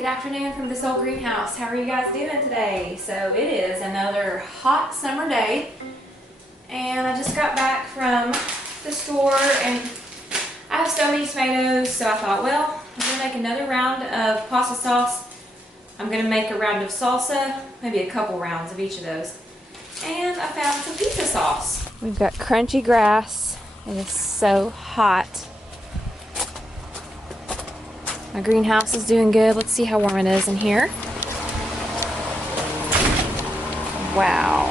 Good afternoon from this old greenhouse. How are you guys doing today? So it is another hot summer day and I just got back from the store and I have so many tomatoes, so I thought, well, I'm going to make another round of pasta sauce. I'm going to make a round of salsa, maybe a couple rounds of each of those. And I found some pizza sauce. We've got crunchy grass. It is so hot. My greenhouse is doing good. Let's see how warm it is in here. Wow.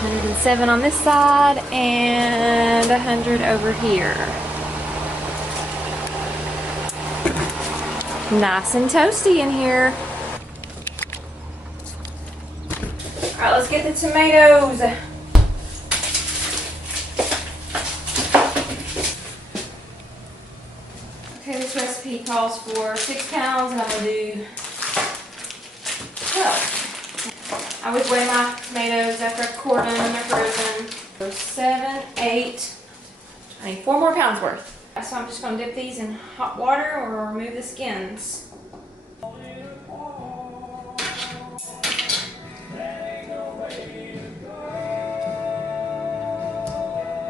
107 on this side and 100 over here. Nice and toasty in here. All right, let's get the tomatoes. Okay, this recipe calls for 6 pounds and I'm going to do 12. I always weigh my tomatoes after I core them and they're frozen. So 7, 8, I need 4 more pounds worth. So I'm just going to dip these in hot water or remove the skins.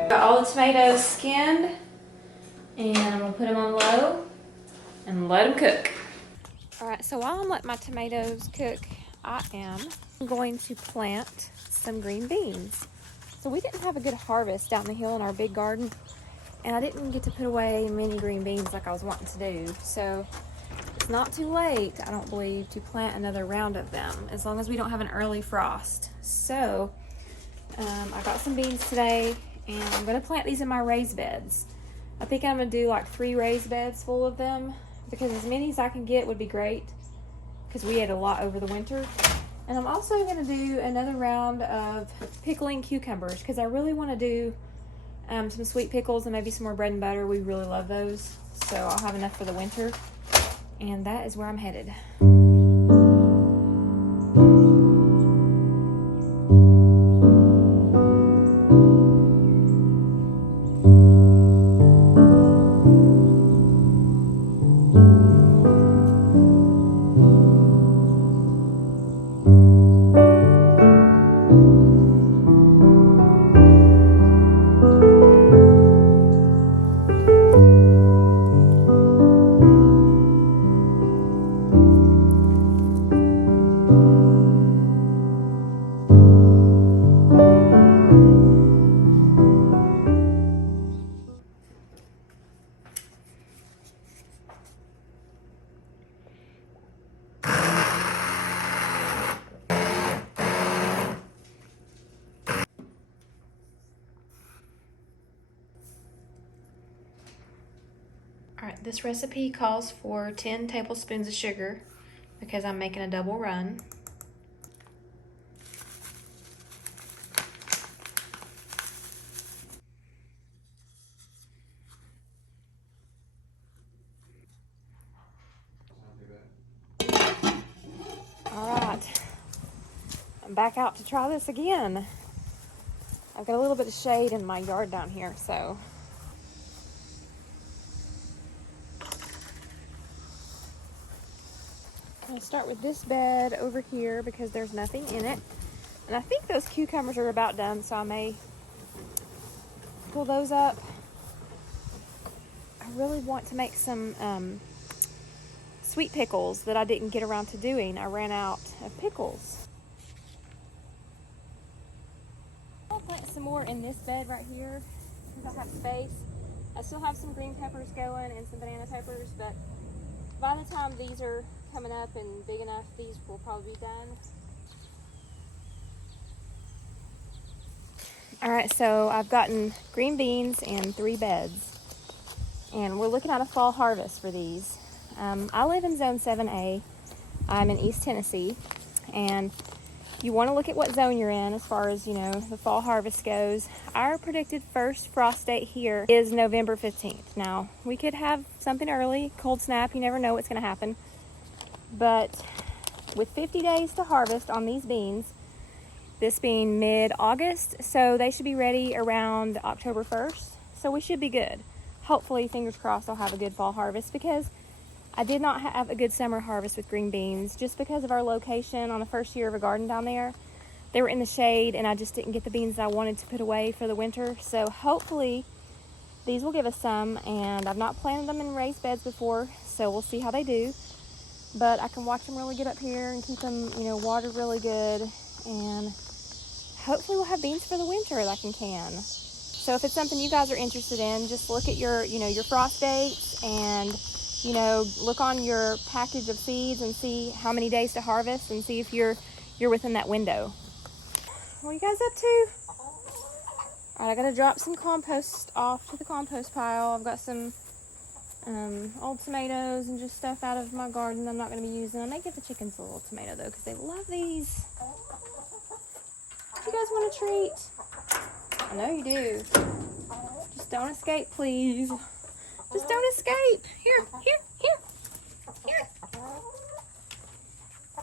Got all the tomatoes skinned. And I'm going to put them on low and let them cook. Alright, so while I'm letting my tomatoes cook, I am going to plant some green beans. So we didn't have a good harvest down the hill in our big garden. And I didn't get to put away many green beans like I was wanting to do. So it's not too late, I don't believe, to plant another round of them, as long as we don't have an early frost. So I got some beans today, and I'm going to plant these in my raised beds. I think I'm going to do like 3 raised beds full of them, because as many as I can get would be great, because we ate a lot over the winter. And I'm also going to do another round of pickling cucumbers, because I really want to do some sweet pickles and maybe some more bread and butter. We really love those, so I'll have enough for the winter. And that is where I'm headed. Alright, this recipe calls for 10 tablespoons of sugar because I'm making a double run. Alright, I'm back out to try this again. I've got a little bit of shade in my yard down here, so I'm going to start with this bed over here because there's nothing in it. And I think those cucumbers are about done, so I may pull those up. I really want to make some sweet pickles that I didn't get around to doing. I ran out of pickles. I'll plant some more in this bed right here since I have space. I still have some green peppers going and some banana peppers, but by the time these are coming up and big enough, these will probably be done. Alright, so I've gotten green beans in 3 beds, and we're looking at a fall harvest for these. I live in zone 7A. I'm in East Tennessee, and you want to look at what zone you're in as far as, you know, the fall harvest goes. Our predicted first frost date here is November 15th. Now, we could have something early, cold snap, you never know what's going to happen. But with 50 days to harvest on these beans, this being mid-August, so they should be ready around October 1st. So we should be good. Hopefully, fingers crossed, I'll have a good fall harvest, because I did not have a good summer harvest with green beans just because of our location on the first year of a garden down there. They were in the shade and I just didn't get the beans that I wanted to put away for the winter. So hopefully these will give us some, and I've not planted them in raised beds before, so we'll see how they do. But I can watch them really good up here and keep them, you know, watered really good, and hopefully we'll have beans for the winter that I can can. So if it's something you guys are interested in, just look at your, you know, your frost dates and, you know, look on your package of seeds and see how many days to harvest and see if you're within that window. What are you guys up to? All right, I gotta drop some compost off to the compost pile. I've got some old tomatoes and just stuff out of my garden I'm not gonna be using. I may give the chickens a little tomato though, because they love these. You guys want a treat? I know you do. Just don't escape, please. Just don't escape. Here.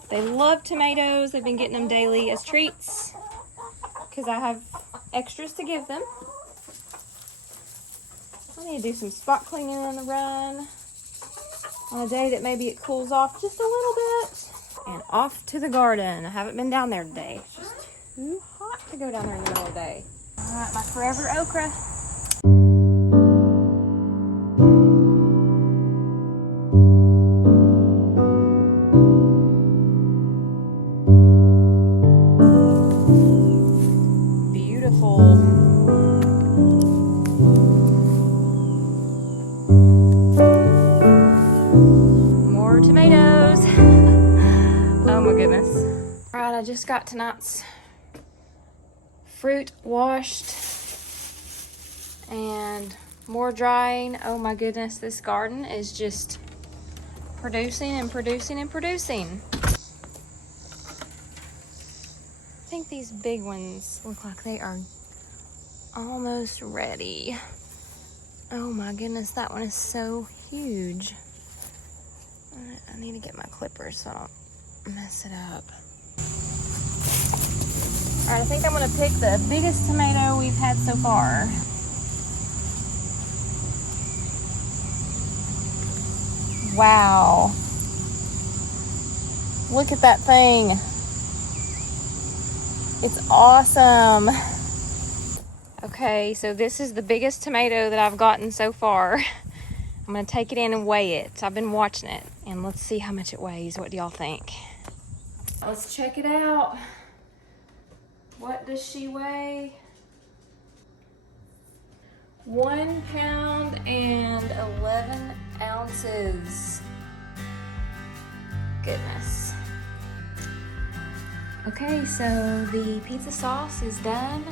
They love tomatoes. They've been getting them daily as treats because I have extras to give them. I need to do some spot cleaning on the run on a day that maybe it cools off just a little bit. And off to the garden. I haven't been down there today. It's just too hot to go down there in the middle of the day. All right, my forever okra. Beautiful. More tomatoes. Oh my goodness. All right, I just got tonight's fruit washed and more drying. Oh my goodness, this garden is just producing and producing and producing. I think these big ones look like they are almost ready. Oh my goodness, that one is so huge. I need to get my clippers so I don't mess it up. All right, I think I'm gonna pick the biggest tomato we've had so far. Wow. Look at that thing. It's awesome. Okay, so this is the biggest tomato that I've gotten so far. I'm gonna take it in and weigh it. I've been watching it, and let's see how much it weighs. What do y'all think? Let's check it out. What does she weigh? 1 pound and 11 ounces. Goodness. Okay, so the pizza sauce is done.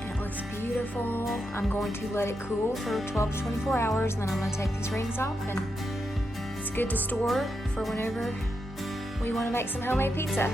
And it looks beautiful. I'm going to let it cool for 12 to 24 hours, and then I'm gonna take these rings off, and it's good to store for whenever we wanna make some homemade pizza.